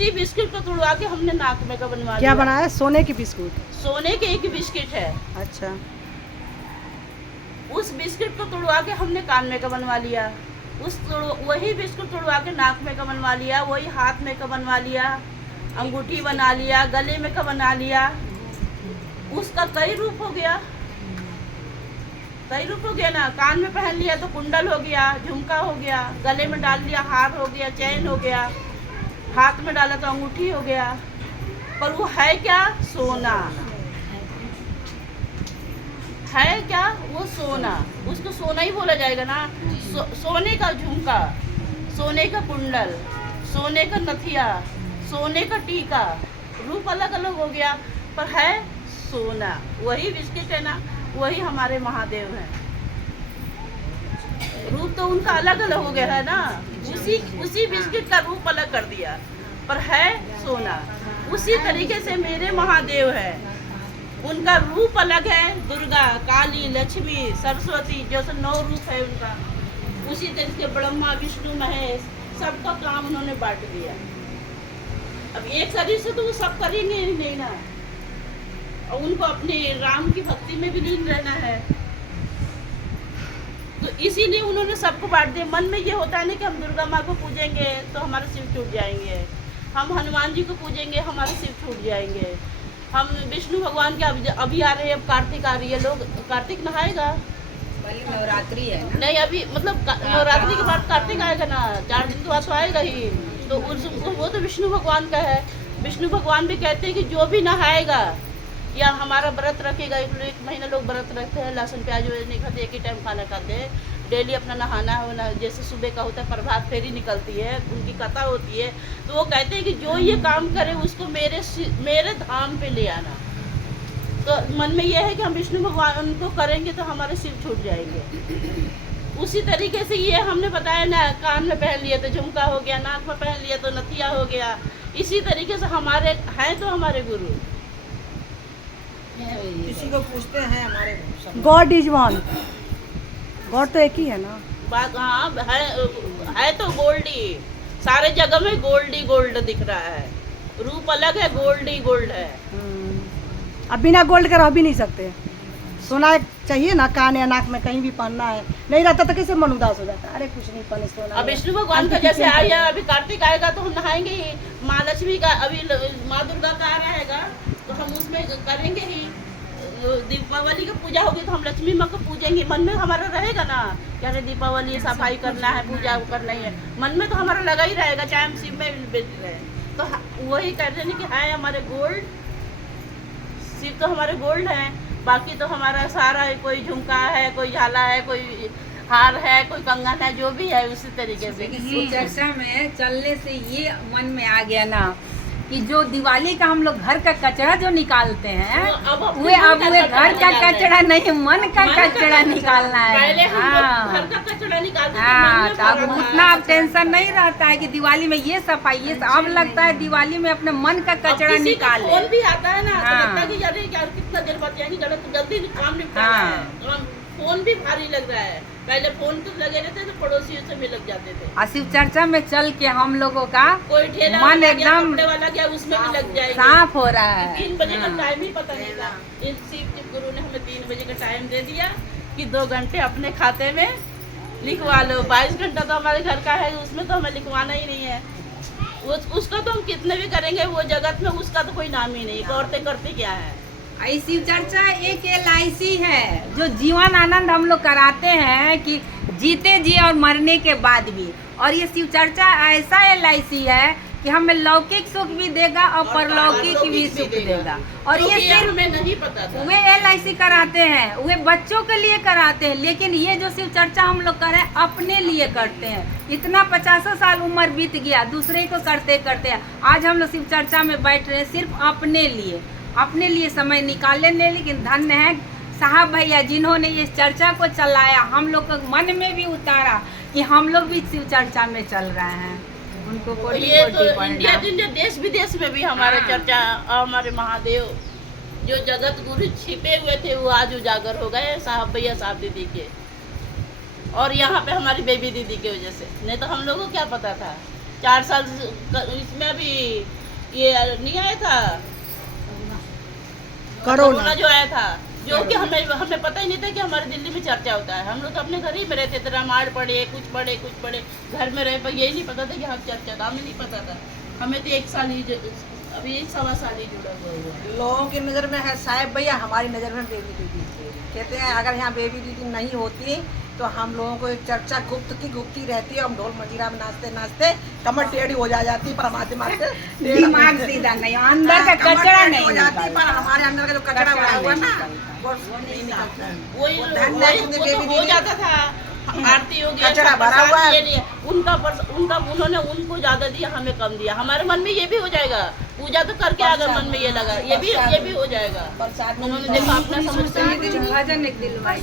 उसी बिस्किट को तुड़वा के हमने नाक में का बनवा क्या लिया। बनाया? सोने की बिस्कुट। सोने के एक बिस्किट है, अच्छा। उस बिस्किट को तुड़वा के हमने कान में का बनवा लिया। वही बिस्कुट तुड़वा के नाक में का बनवा लिया, वही हाथ में का बनवा लिया, अंगूठी बना लिया, गले में का बना लिया। उसका कई रूप हो गया, कई रूप हो गया ना। कान में पहन लिया तो कुंडल हो गया, झुमका हो गया, गले में डाल लिया हार हो गया, चैन हो गया, हाथ में डाला तो अंगूठी हो गया। पर वो है क्या? सोना है क्या? वो सोना, उसको सोना ही बोला जाएगा ना। सोने का झुमका, सोने का कुंडल, सोने का नथिया, सोने का टीका, रूप अलग अलग हो गया पर है सोना। वही बिस्किट है ना, वही हमारे महादेव हैं। रूप तो उनका अलग अलग हो गया है ना, उसी बिस्किट का रूप अलग कर दिया पर है सोना। उसी तरीके से मेरे महादेव है, उनका रूप अलग है। दुर्गा, काली, लक्ष्मी, सरस्वती, जैसे 9 रूप है उनका। उसी तरीके ब्रह्मा, विष्णु, महेश, सबका काम उन्होंने बांट दिया। अब एक शरीर से तो वो सब करेंगे ही नहीं ना, और उनको अपने राम की भक्ति में भी लीन रहना है, तो इसीलिए उन्होंने सबको बांट दिया। मन में ये होता है ना कि हम दुर्गा माँ को पूजेंगे तो हमारे सिर छूट जाएंगे, हम हनुमान जी को पूजेंगे हमारे सिर छूट जाएंगे, हम विष्णु भगवान के अभी आ रहे हैं, अब कार्तिक आ रही है, लोग कार्तिक नहाएगा, नवरात्रि है ना? नहीं अभी मतलब नवरात्रि के बाद कार्तिक आएगा ना, 4 दिन के बाद तो आएगा ही। तो वो तो विष्णु भगवान का है। विष्णु भगवान भी कहते हैं कि जो भी नहाएगा या हमारा व्रत रखेगा, 1 महीना लोग व्रत रखते हैं, लहसुन प्याज नहीं खाते, एक ही टाइम खाना खाते हैं, डेली अपना नहाना होना। जैसे सुबह का होता है प्रभात फेरी निकलती है, उनकी कथा होती है, तो वो कहते हैं कि जो ये काम करे उसको मेरे धाम पे ले आना। तो मन में यह है कि हम विष्णु भगवान उनको करेंगे तो हमारे सिर छूट जाएंगे। उसी तरीके से ये हमने बताया ना, कान में पहन लिया तो झुमका हो गया, नाक में पहन लिया तो नथिया हो गया। इसी तरीके से हमारे हैं तो हमारे गुरु। किसी को पूछते हैं हमारे गॉड इज वन, गॉड तो एक ही है ना। बात हाँ है तो गोल्ड ही, सारे जगह में गोल्ड ही गोल्ड दिख रहा है, रूप अलग है, गोल्ड ही गोल्ड है। अब बिना गोल्ड के रह भी नहीं सकते। सोना चाहिए ना, कान या नाक में कहीं भी पहनना है, नहीं रहता तो कैसे मन उदास हो जाता है, अरे कुछ नहीं पहने सोना। अब विष्णु भगवान का जैसे आया, अभी कार्तिक आएगा तो हम नहाएंगे ही, माँ लक्ष्मी का अभी माँ दुर्गा का आ रहेगा तो हम उसमें करेंगे ही। दीपावली की पूजा होगी तो हम लक्ष्मी माँ को पूजेंगे, मन में हमारा रहेगा ना कि अरे दीपावली सफाई करना है, पूजा करना ही है, मन में तो हमारा लगा ही रहेगा, चाहे हम शिव में बैठ रहे। तो वही कह रहे हैं कि है हमारे गोल्ड, शिव तो हमारे गोल्ड है, बाकी तो हमारा सारा है, कोई झुमका है, कोई झाला है, कोई हार है, कोई कंगन है, जो भी है उसी तरीके से। चर्चा में चलने से ये मन में आ गया ना कि जो दिवाली का हम लोग घर का कचरा जो निकालते हैं, अब वे घर का कचरा नहीं, मन का कचरा निकालना है। पहले हम लोग हाँ घर का कचरा निकालते थे, हाँ, मन तो में अब भरा था। उतना अब टेंशन नहीं रहता है कि दिवाली में ये सफाई, ये अब लगता है दिवाली में अपने मन का अब कचरा किसी का निकाले। फोन भी आता है ना तो हाँ। लगता है कि यार यार कितना देर बाद जाएंगे, जल्दी काम निपटाना हाँ। है। तो हम फोन भी भारी लग रहा है, पहले फोन तो लगे रहते तो पड़ोसियों से भी लग जाते थे। और शिव चर्चा में चल के हम लोगों का कोई ठेला मन वाला गया, एकदम कपड़े वाला गया, उसमें भी लग जाएंगे। साफ हो रहा है। 3 बजे का हाँ। टाइम ही पता नहीं था। इस शिव के गुरु ने हमें 3 बजे का टाइम दे दिया कि 2 घंटे अपने खाते में लिखवा लो। 22 घंटा तो हमारे घर का है, उसमें तो हमें लिखवाना ही नहीं है। उसका तो हम कितने भी करेंगे, वो जगत में उसका तो कोई नाम ही नहीं। औरतें करती क्या है? शिव चर्चा एक LIC है जो जीवन आनंद हम लोग कराते हैं कि जीते जी और मरने के बाद भी। और ये शिव चर्चा ऐसा LIC है कि हमें लौकिक सुख भी देगा और परलौकिक भी सुख देगा। और ये सिर्फ हमें नहीं पता था। वे LIC कराते हैं, वे बच्चों के लिए कराते हैं, लेकिन ये जो शिव चर्चा हम लोग कर रहे हैं अपने लिए करते हैं। इतना 50 साल उम्र बीत गया दूसरे को करते करते, आज हम लोग शिव चर्चा में बैठ रहे हैं सिर्फ अपने लिए समय निकालने। लेकिन धन्य है साहब भैया जिन्होंने ये चर्चा को चलाया, हम लोग को मन में भी उतारा कि हम लोग भी शिव चर्चा में चल रहे हैं। उनको ये तो इंडिया देश विदेश में भी हमारा हाँ। चर्चा, हमारे महादेव जो जगत गुरु छिपे हुए थे वो आज उजागर हो गए साहब भैया साहब दीदी के, और यहाँ पे हमारी बेबी दीदी की वजह से। नहीं तो हम लोगों को क्या पता था 4 साल इसमें अभी ये नहीं आया था कोरोना जो आया था, जो कि हमें पता ही नहीं था कि हमारे दिल्ली में चर्चा होता है। हम लोग तो अपने घर ही में रहते थे, रामायण पढ़े कुछ पढ़े घर में रहे, पर यही नहीं पता था कि हम चर्चा था, हमें नहीं पता था। हमें तो 1 साल ही अभी 1 सवा साल ही जुड़ा हुआ है। लोगों की नज़र में है साहिब भैया, हमारी नज़र में बेबी दीदी। कहते हैं अगर यहाँ बेबी दीदी नहीं होती तो हम लोगों को चर्चा गुप्त की गुप्ती रहती है। हम ढोल मजीरा में नाचते नाचते कमर टेढ़ी हो जाती, पर मारते मारते दिमाग सीधा नहीं, अंदर का कचरा नहीं हो जाती, पर हमारे अंदर का जो कचरा भरा हुआ ना वो नहीं निकलता। वही हो जाता था। आरती हो गई, कचरा भरा हुआ है। ये नहीं, उन्होंने उनको ज्यादा दिया, हमें कम दिया। हमारे मन में ये भी हो जाएगा, पूजा तो करके अगर मन में ये लगा, ये भी हो जाएगा। उन्होंने देखा अपना समझते भजन एक दिलवाई।